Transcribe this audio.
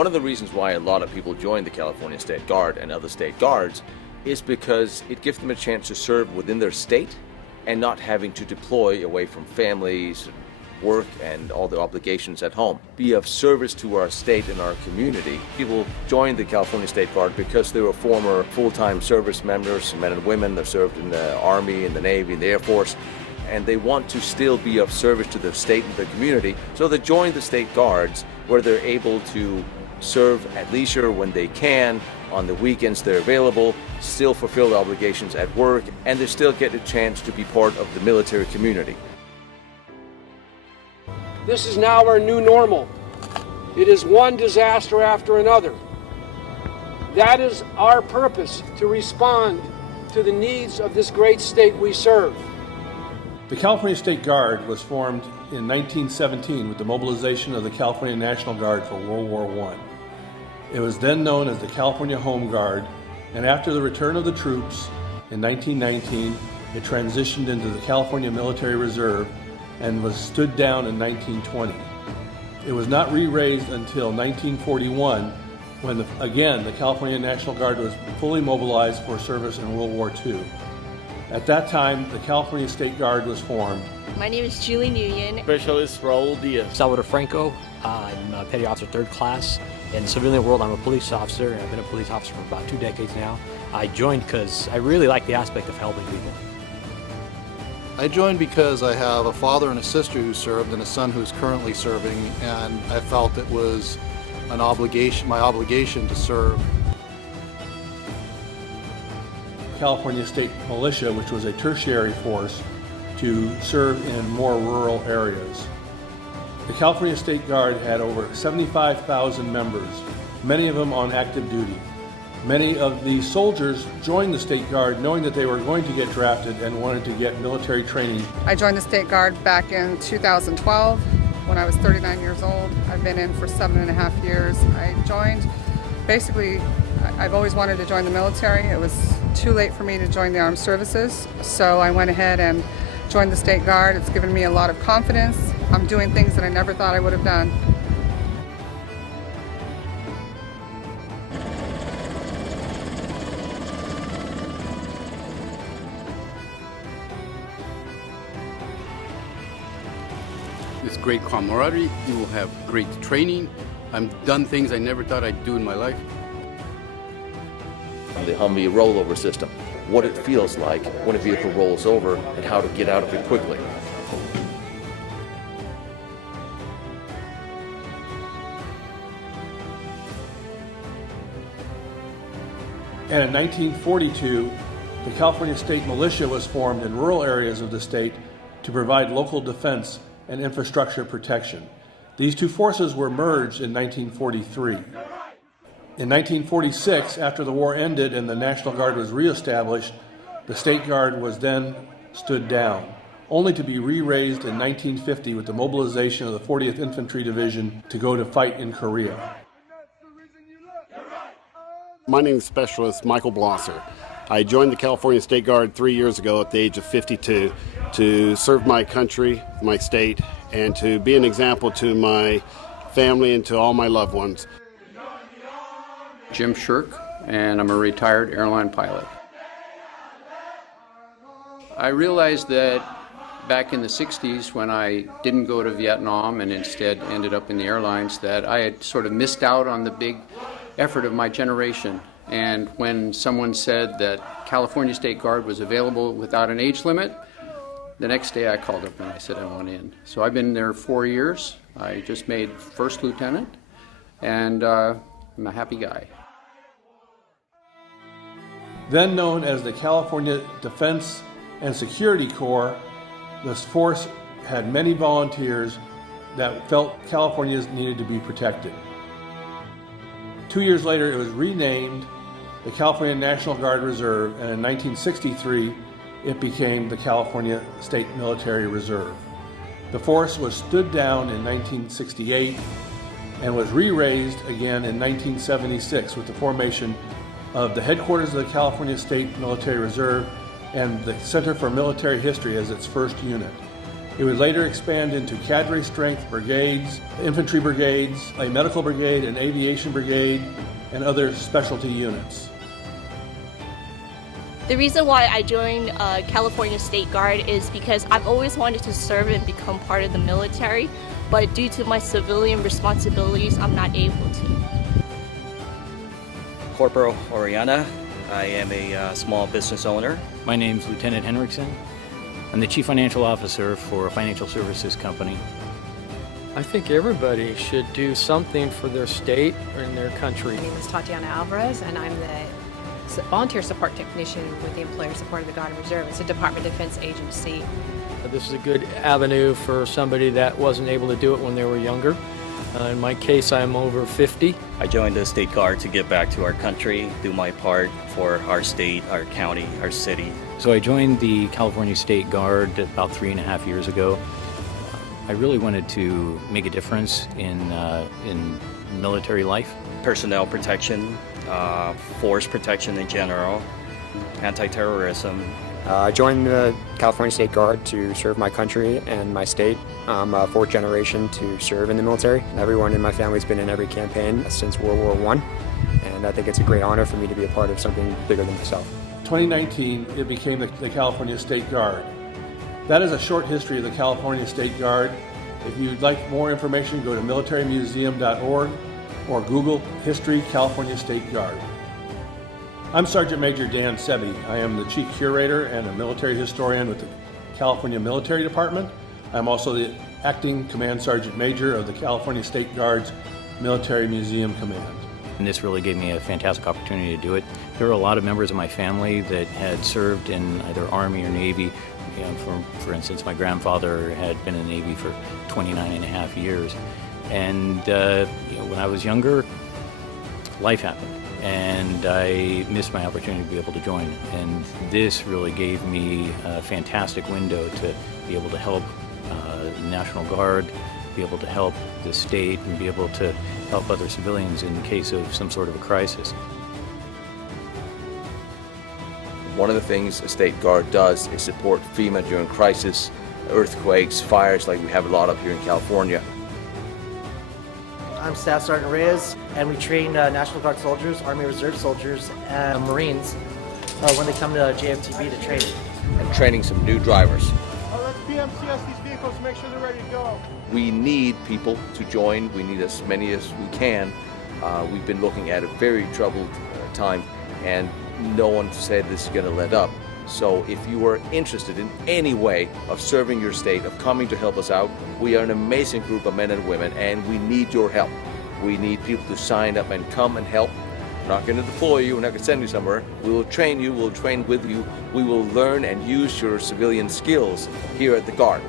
One of the reasons why a lot of people join the California State Guard and other state guards is because it gives them a chance to serve within their state and not having to deploy away from families, work, and all the obligations at home. Be of service to our state and our community. People join the California State Guard because they were former full-time service members, men and women that served in the Army, in the Navy, in the Air Force, and they want to still be of service to their state and their community, so they join the state guards where they're able to serve at leisure when they can, on the weekends they're available, still fulfill their obligations at work, and they still get a chance to be part of the military community. This is now our new normal. It is one disaster after another. That is our purpose, to respond to the needs of this great state we serve. The California State Guard was formed in 1917 with the mobilization of the California National Guard for World War I. It was then known as the California Home Guard, and after the return of the troops in 1919, it transitioned into the California Military Reserve and was stood down in 1920. It was not re-raised until 1941 when, the California National Guard was fully mobilized for service in World War II. At that time, the California State Guard was formed. My name is Julie Nguyen. Specialist Raul Diaz. Salvador Franco. I'm a Petty Officer 3rd Class. In the civilian world, I'm a police officer, and I've been a police officer for about 2 decades now. I joined because I really like the aspect of helping people. I joined because I have a father and a sister who served and a son who's currently serving, and I felt it was an obligation, my obligation to serve. California State Militia, which was a tertiary force to serve in more rural areas. The California State Guard had over 75,000 members, many of them on active duty. Many of the soldiers joined the State Guard knowing that they were going to get drafted and wanted to get military training. I joined the State Guard back in 2012 when I was 39 years old. I've been in for 7.5 years. I joined, basically, I've always wanted to join the military. It was too late for me to join the armed services, so I went ahead and joined the State Guard. It's given me a lot of confidence. I'm doing things that I never thought I would have done. It's great camaraderie. You will have great training. I've done things I never thought I'd do in my life. The Humvee rollover system, what it feels like when a vehicle rolls over and how to get out of it quickly. And in 1942, the California State Militia was formed in rural areas of the state to provide local defense and infrastructure protection. These two forces were merged in 1943. In 1946, after the war ended and the National Guard was reestablished, the State Guard was then stood down, only to be re-raised in 1950 with the mobilization of the 40th Infantry Division to go to fight in Korea. My name is Specialist Michael Blosser. I joined the California State Guard 3 years ago at the age of 52 to serve my country, my state, and to be an example to my family and to all my loved ones. Jim Shirk, and I'm a retired airline pilot. I realized that back in the 60s, when I didn't go to Vietnam and instead ended up in the airlines, that I had sort of missed out on the big effort of my generation. And when someone said that California State Guard was available without an age limit, the next day I called up and I said I want in. So I've been there 4 years. I just made first lieutenant, and I'm a happy guy. Then known as the California Defense and Security Corps, this force had many volunteers that felt California needed to be protected. 2 years later, it was renamed the California National Guard Reserve, and in 1963, it became the California State Military Reserve. The force was stood down in 1968 and was re-raised again in 1976 with the formation of the headquarters of the California State Military Reserve and the Center for Military History as its first unit. It would later expand into cadre strength brigades, infantry brigades, a medical brigade, an aviation brigade, and other specialty units. The reason why I joined California State Guard is because I've always wanted to serve and become part of the military, but due to my civilian responsibilities, I'm not able to. Corporal Oriana. I am a small business owner. My name's Lieutenant Henriksen. I'm the Chief Financial Officer for a financial services company. I think everybody should do something for their state or in their country. My name is Tatiana Alvarez, and I'm the volunteer support technician with the Employer Support of the Guard and Reserve. It's a Department of Defense agency. This is a good avenue for somebody that wasn't able to do it when they were younger. In my case, I'm over 50. I joined the State Guard to give back to our country, do my part for our state, our county, our city. So I joined the California State Guard about 3.5 years ago. I really wanted to make a difference in military life. Personnel protection, force protection in general, anti-terrorism. I joined the California State Guard to serve my country and my state. I'm a fourth generation to serve in the military. Everyone in my family's been in every campaign since World War I, and I think it's a great honor for me to be a part of something bigger than myself. 2019, it became the California State Guard. That is a short history of the California State Guard. If you'd like more information, go to militarymuseum.org or Google History California State Guard. I'm Sergeant Major Dan Sebi. I am the Chief Curator and a military historian with the California Military Department. I'm also the Acting Command Sergeant Major of the California State Guard's Military Museum Command. And this really gave me a fantastic opportunity to do it. There were a lot of members of my family that had served in either Army or Navy. You know, for instance, my grandfather had been in the Navy for 29.5 years. And when I was younger, life happened. And I missed my opportunity to be able to join. And this really gave me a fantastic window to be able to help the National Guard, be able to help the state, and be able to help other civilians in case of some sort of a crisis. One of the things a State Guard does is support FEMA during crisis, earthquakes, fires like we have a lot of here in California. I'm Staff Sergeant Reyes, and we train National Guard soldiers, Army Reserve soldiers, and Marines when they come to JFTB to train. And training some new drivers. Let's BMCS these vehicles to make sure they're ready to go. We need people to join. We need as many as we can. We've been looking at a very troubled time, and no one said this is going to let up. So if you are interested in any way of serving your state, of coming to help us out, we are an amazing group of men and women, and we need your help. We need people to sign up and come and help. We're not going to deploy you, we're not going to send you somewhere. We will train you, we'll train with you. We will learn and use your civilian skills here at the Guard.